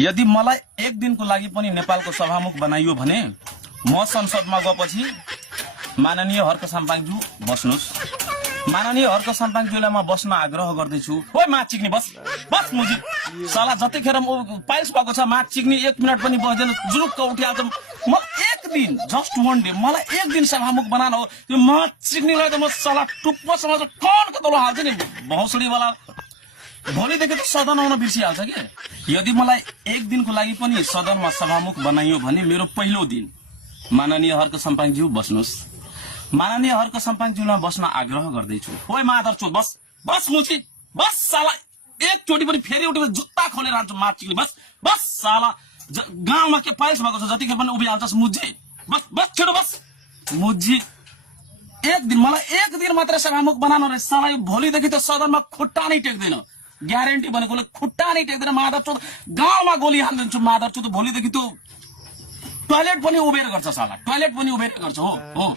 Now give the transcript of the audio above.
यदि मलाई एक दिनको लागि पनि नेपालको सभामुख बनाइयो भने म संसदमा गएपछि माननीय हर्क साम्पाङज्यू बस्नुस्। माननीय हर्क साम्पाङज्यूलाई म बस्न आग्रह गर्दैछु। ओइ माथ चिक्ने बस बस मुजी साला जतिखेर पाइल्स भएको छ माथ चिक्ने 1 मिनट पनि बस्दैन जुरुक्क उठिहाल्छ। म एक दिन जस्ट वन डे मलाई एक दिन सभामुख बनान हो त्यो माथ चिक्नेलाई त म साला टुप्पोसँग कणको तल हाल्छ नि भौसडी वाला। भोलिदेखि त सदन आउन बिर्सिहाल्छ के। यदि मलाई एक दिनको लागि पनि सदनमा सभामुख बनाइयो भने मेरो पहिलो दिन माननीय हर्क साम्पाङज्यू बस्नुस्। माननीय हर्क साम्पाङज्यूलाई बस्न आग्रह गर्दैछु। ओइ मादर चोद बस बस मुची बस साला एकचोटि पनि फेरि उठे जुत्ता खोलेर हाल्छु माथ चिक्ने बस बस साला। गाउँमा के पाइल्स भएको छ जतिखेर पनि उभिहाल्छस् मुजी बस बस छिटो बस मुजी। एक दिन मलाई एक दिन मात्र सभामुख बनाउनु रे साला। यो भोलिदेखि त सदनमा खुट्टा नै टेक्दैन ग्यारेन्टी भनेकोले खुट्टा नै टेक्दैन। मादर चोद गाउँमा गोली हान्दिन्छु मादर चोद। भोलिदेखि त टोयलेट पनि उभेर गर्छ साला टोयलेट पनि उभेर गर्छ हो।